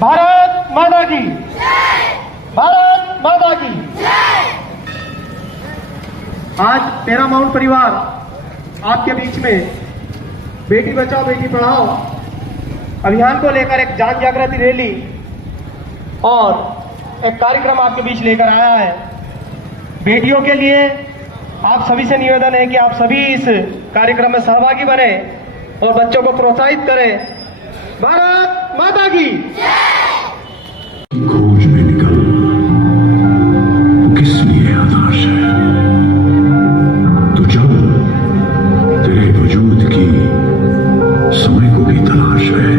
भारत माता की, भारत माता की। आज पैरामाउंट परिवार आपके बीच में बेटी बचाओ बेटी पढ़ाओ अभियान को लेकर एक जन जागृति रैली और एक कार्यक्रम आपके बीच लेकर आया है। बेटियों के लिए आप सभी से निवेदन है कि आप सभी इस कार्यक्रम में सहभागी बने और बच्चों को प्रोत्साहित करें। भारत माता की। खोज में निकल, वो किस लिए हताश है? तो चल, तेरे वजूद की समय को भी तलाश है,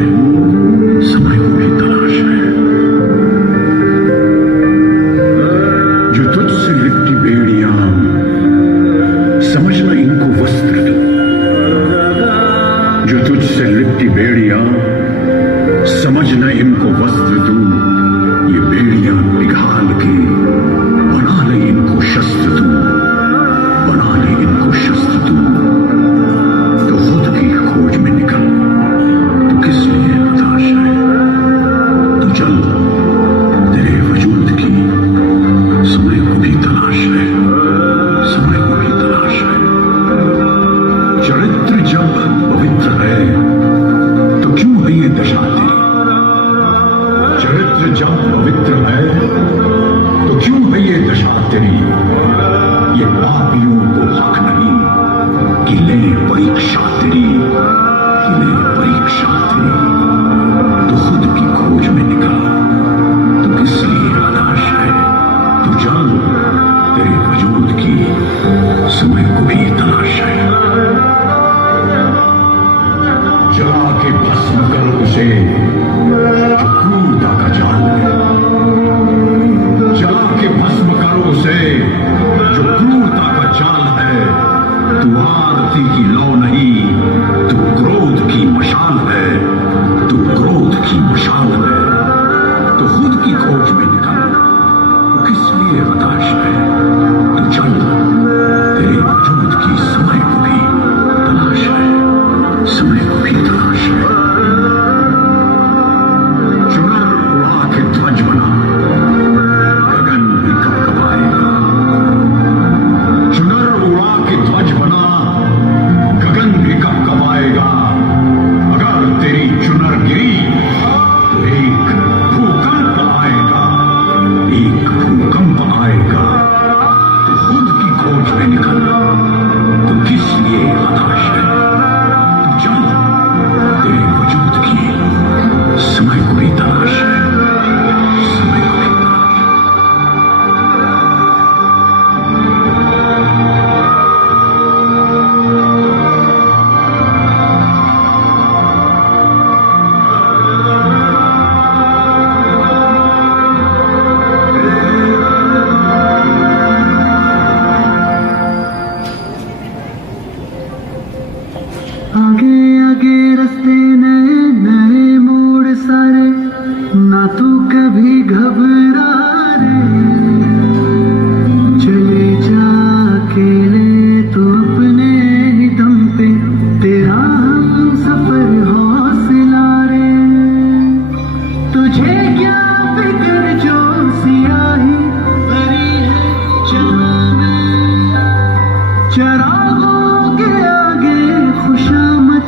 समय को भी तलाश है। जो तुझसे लिपटी बेड़ियां, समझना इनको वस्त्र दो। जो तुझसे लिपटी बेड़ियां, समझना इनको वस्त्र दूं। ये बेड़ियां पिघाल के बना ले इनको शस्त्र दूं, बना ले इनको शस्त्र दूं। तो खुद की खोज में निकल, तो किस लिए हताश है? तो चल, तेरे वजूद की समय को भी तलाश है, समय को भी तलाश है। चरित्र जब पवित्र है तो क्यों है ये दशा तेरी? चरित्र जब पवित्र है तो क्यों है ये दशा तेरी? ये पापियों को हक नहीं कि ले परीक्षा तेरी, कि ले परीक्षा तेरी। तो खुद की खोज में निकल, तो किस लिए हताश है? तो चल, तेरे वजूद की समय को भी तलाश है। जला के भस्म करो उसे जो क्रूरता का जाल है। जला के भस्म करो उसे जो क्रूरता का जाल है। तू आरती की लौ नहीं, तू क्रोध की मशाल है, तू क्रोध की मशाल है। तो खुद की खोज में निकल, तो किस लिए हताश है? तो चल, तेरे वजूद की समय को भी तलाश है, समय को भी तलाश है। चुनर उड़ा के ध्वज बना, गगन भी कब कब आएगा। चुनर उड़ा के ध्वज बना, गगन भी कब कब आएगा। अगर तेरी चुनर गिरी तो एक भूकंप आएगा, एक भूकंप आएगा। तो खुद की खोज में निकल, तो किस लिए हताश है? तो चल, तेरे वजूद की समय को भी तलाश है, समय को भी तलाश है। आगे आगे रास्ते नए नए मोड़ सारे, ना तू कभी घबरा रे। चले जा अकेले तो अपने ही दम पे, तेरा हम सफर हौसला रे। तुझे क्या फिक्र जो सियाही भरी है जहां में। चरागों के आगे खुशामद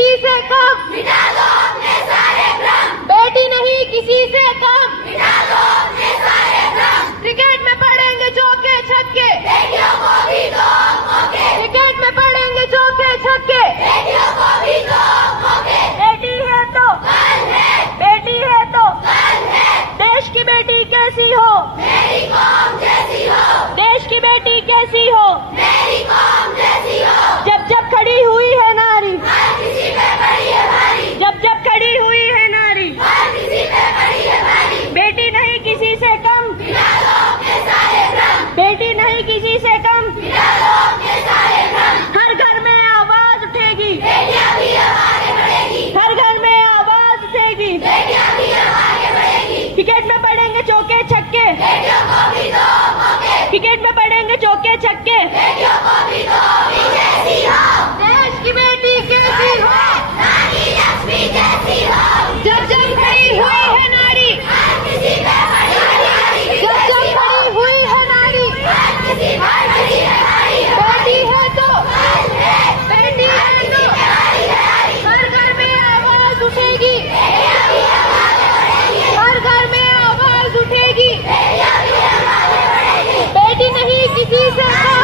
किसी से कम, मिटा दो अपने सारे भ्रम। बेटी नहीं किसी से कम, मिटा दो अपने सारे भ्रम। क्रिकेट में पड़ेंगे चौके छक्के, बेटियों को भी दो मौके। क्रिकेट में पड़ेंगे चौके छक्के, बेटियों को भी दो मौके। बेटी है तो कल है, बेटी है तो कल है। देश की बेटी कैसी हो, मेरी कौम जैसी हो। देश की बेटी कैसी हो, मेरी कौम जैसी हो। जब जब खड़ी हुई है नारी, हर किसी पे बड़ी है भारी। जब जब खड़ी हुई है नारी, हर किसी पे बड़ी है भारी। बेटी नहीं किसी से कम, मिटा दो अपने सारे भ्रम। बेटी नहीं किसी से कम, मिटा दो अपने सारे भ्रम। हर घर में आवाज उठेगी, बेटियां भी आगे बढ़ेगी। हर घर में आवाज उठेगी, बेटियां भी आगे बढ़ेगी। क्रिकेट में पड़ेंगे चौके छक्के, बेटियों को भी दो मौके। क्रिकेट में पड़ेंगे चौके छक्के, बेटियों को भी दो जैसी हो। देश की बेटी कैसी हो, रानी लक्ष्मी जैसी हो। जब जब खड़ी हुई है नारी, हर किसी पे बड़ी है भारी। जब जब खड़ी हुई है नारी, हर किसी पे बड़ी है भारी। बेटी है तो कल है, बेटी है तो हर घर में आवाज उठेगी, हर घर में आवाज उठेगी। बेटी नहीं किसी से कम,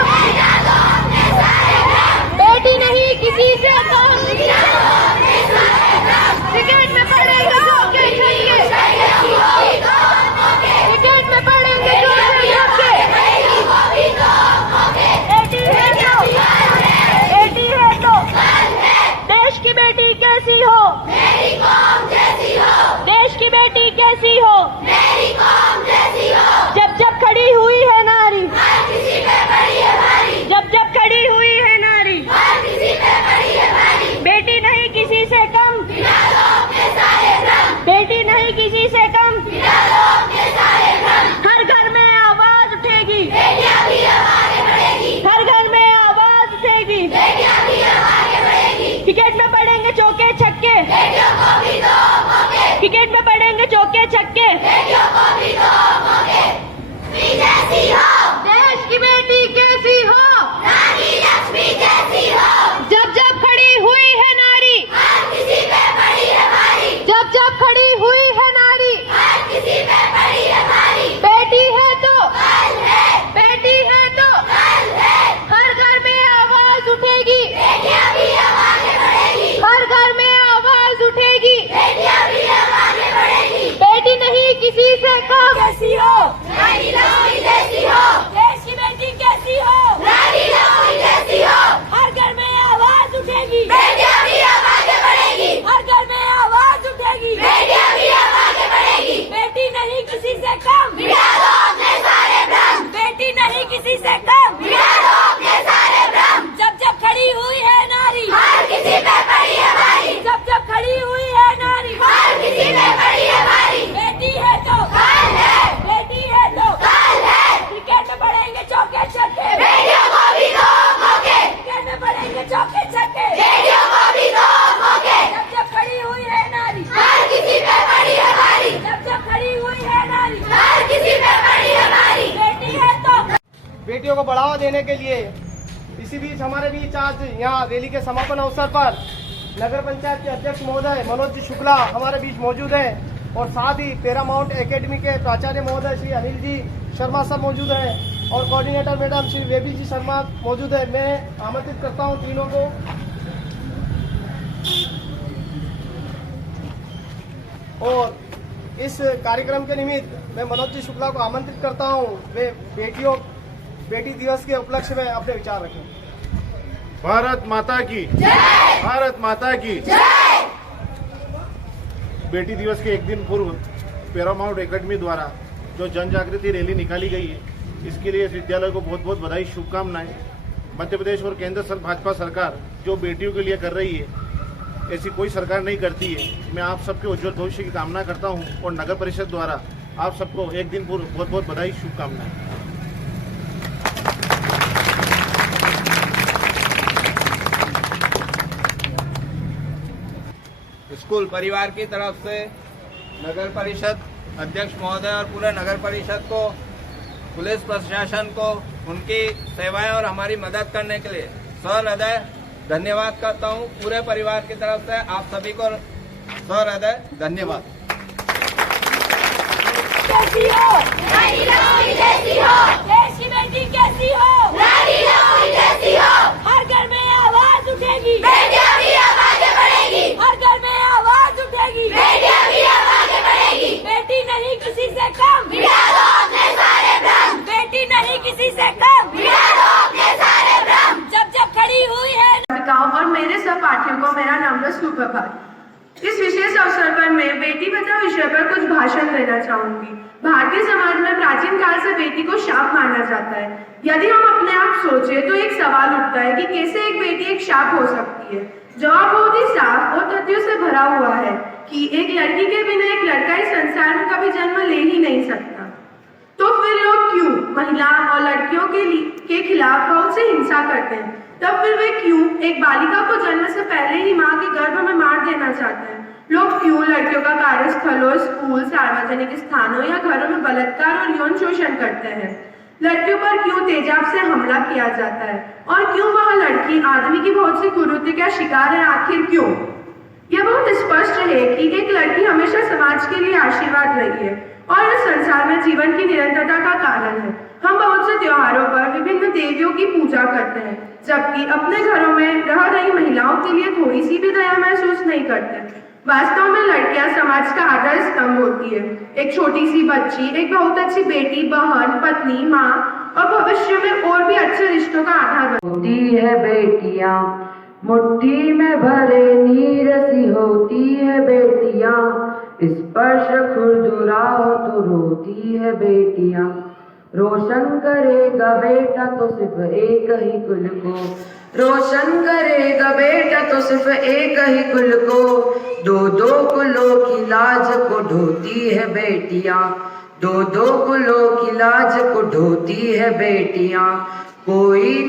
बेटी नहीं किसी से कम। क्रिकेट में पड़ेंगे चौके छक्के, क्रिकेट में पड़ेंगे चौके छक्के। बेटी है तो, बेटी है तो देश की बेटी कैसी हो, मेरी कौम जैसी हो। देश की बेटी कैसी हो, मेरी कौम जैसी हो। जब जब खड़ी हुई है नारी, हर किसी पे बड़ी है भारी। जब जब खड़ी हुई है नारी, हर किसी पे बड़ी है भारी। बेटी नहीं किसी से कम, मिटा दो अपने सारे भ्रम। बेटी नहीं किसी से कम, मिटा दो अपने सारे भ्रम। हर घर में आवाज उठेगी, बेटियां भी आगे बढ़ेगी। हर घर में आवाज उठेगी, बेटियां भी आगे बढ़ेगी। क्रिकेट में पड़ेंगे चौके छक्के, बेटियों को भी दो मौके। क्रिकेट में पड़ेंगे चौके छक्के, बेटियों को भी दो मौके। जैसी हो, देश की बेटी कैसी हो, रानी लक्ष्मी जैसी हो। जब जब खड़ी हुई है नारी, हर किसी पे बड़ी है भारी। जब जब खड़ी हुई है नारी, हर किसी पे बड़ी है भारी। बेटी है तो कल है, बेटी है तो कल है। हर घर में आवाज उठेगी, बेटियां भी आगे बढ़ेगी। हर घर में आवाज उठेगी, बेटियां भी आगे बढ़ेगी। बेटी नहीं किसी से कम, कैसी हो, रानी लक्ष्मी जैसी हो। देश की बेटी कैसी हो, रानी लक्ष्मी जैसी हो। हर घर में आवाज उठेगी, बेटियां भी आगे बढ़ेगी। हर घर में आवाज उठेगी, बेटियां भी आगे बढ़ेगी। बेटी नहीं किसी से कम, मिटा दो अपने सारे भ्रम। बेटी नहीं किसी से कम, मिटा दो अपने सारे भ्रम। जब जब खड़ी हुई है नारी, हर किसी पे बड़ी है भारी। जब जब खड़ी हुई है नारी, हर किसी पे बड़ी है भारी। बेटी है तो कल है, बेटी है तो कल है। क्रिकेट में पड़ेंगे चौके छक्के, बेटियों को भी दो मौके। क्रिकेट में पड़ेंगे चौके छक्के, बेटियों को भी दो मौके। जब जब खड़ी हुई है नारी, हर किसी पे बड़ी है भारी। जब जब खड़ी हुई है नारी, हर किसी पे बड़ी है भारी। बेटी है तो। बेटियों को बढ़ावा देने के लिए इसी बीच हमारे बीच आज यहाँ रैली के समापन अवसर पर नगर पंचायत के अध्यक्ष महोदय मनोज जी शुक्ला हमारे बीच मौजूद हैं और साथ ही पैरामाउंट एकेडमी के प्राचार्य महोदय श्री अनिल जी शर्मा साहब मौजूद हैं और कोऑर्डिनेटर मैडम श्री बेबी जी शर्मा मौजूद है। मैं आमंत्रित करता हूँ तीनों को। और इस कार्यक्रम के निमित्त मैं मनोज जी शुक्ला को आमंत्रित करता हूँ वे बेटी दिवस के उपलक्ष्य में अपने विचार रखें। भारत माता की जय। भारत माता की जय। बेटी दिवस के एक दिन पूर्व पैरामाउंट एकेडमी द्वारा जो जन जागृति रैली निकाली गई है, इसके लिए इस विद्यालय को बहुत बहुत बधाई, शुभकामनाएं। मध्य प्रदेश और केंद्र भाजपा सरकार जो बेटियों के लिए कर रही है, ऐसी कोई सरकार नहीं करती है। मैं आप सबके उज्जवल भविष्य की कामना करता हूं और नगर परिषद द्वारा आप सबको एक दिन पूर्व बहुत बहुत बधाई, शुभकामनाएं। स्कूल परिवार की तरफ से नगर परिषद अध्यक्ष महोदय और पूरे नगर परिषद को, पुलिस प्रशासन को उनकी सेवाएं और हमारी मदद करने के लिए सहृदय धन्यवाद करता हूँ पूरे परिवार की तरफ से। आप सभी को सहृदय धन्यवाद। कैसी हो? नारी लक्ष्मी जैसी हो। देश की बेटी कैसी हो? नारी लक्ष्मी जैसी हो। हर घर में आवाज उठेगी, बेटियां भी आगे बढ़ेगी। हर घर में आवाज उठेगी, बेटियां भी आगे बढ़ेगी। बेटी नहीं किसी से कम, मिटा दो अपने सारे भ्रम। बेटी नहीं किसी से कम, मिटा दो अपने सारे भ्रम। जब जब खड़ी हुई है और मेरे सहपाठियों को मेरा नाम है सुप्रभात। इस विशेष अवसर पर मैं बेटी बचाओ विषय पर कुछ भाषण देना चाहूंगी। भारतीय समाज में प्राचीन काल से बेटी को शाप माना जाता है। यदि हम अपने आप सोचे तो एक सवाल उठता है कि कैसे एक बेटी एक शाप हो सकती है। जवाब बहुत ही साफ और तथ्यों से भरा हुआ है कि एक लड़की के बिना एक लड़का इस संसार में कभी जन्म ले ही नहीं सकता। तो फिर लोग क्यों महिला और लड़कियों के खिलाफ बहुत से हिंसा करते हैं? तब फिर वे क्यों एक बालिका को जन्म से पहले ही माँ के गर्भ में मार देना चाहते हैं? लोग क्यों लड़कियों का कार्यस्थलों, स्कूल, सार्वजनिक स्थानों या घरों में बलात्कार और यौन शोषण करते हैं? लड़कियों पर क्यों तेजाब से हमला किया जाता है? और क्यों वह लड़की आदमी की बहुत सी कुरीति का शिकार है? आखिर क्यों? यह बहुत स्पष्ट है कि एक लड़की हमेशा समाज के लिए आशीर्वाद रही है और इस संसार में जीवन की निरंतरता का कारण है। हम बहुत से त्योहारों पर विभिन्न देवियों की पूजा करते हैं, जबकि अपने घरों में रह रही महिलाओं के लिए थोड़ी सी भी दया महसूस नहीं करते। वास्तव में लड़कियां समाज का आधार स्तंभ होती है। एक छोटी सी बच्ची एक बहुत अच्छी बेटी, बहन, पत्नी, माँ और भविष्य में और भी अच्छे रिश्तों का आधार होती है बेटियां, मुट्ठी में भरे नीर सी होती है बेटियां। स्पर्श खुरदुराओ तो रोती है बेटियां। रोशन करेगा बेटा तो सिर्फ एक ही कुल को, रोशन करेगा बेटा तो सिर्फ एक ही कुल को। दो दो कुलों की लाज को ढोती है बेटियां, दो दो कुलों की लाज को ढोती है बेटियां। कोई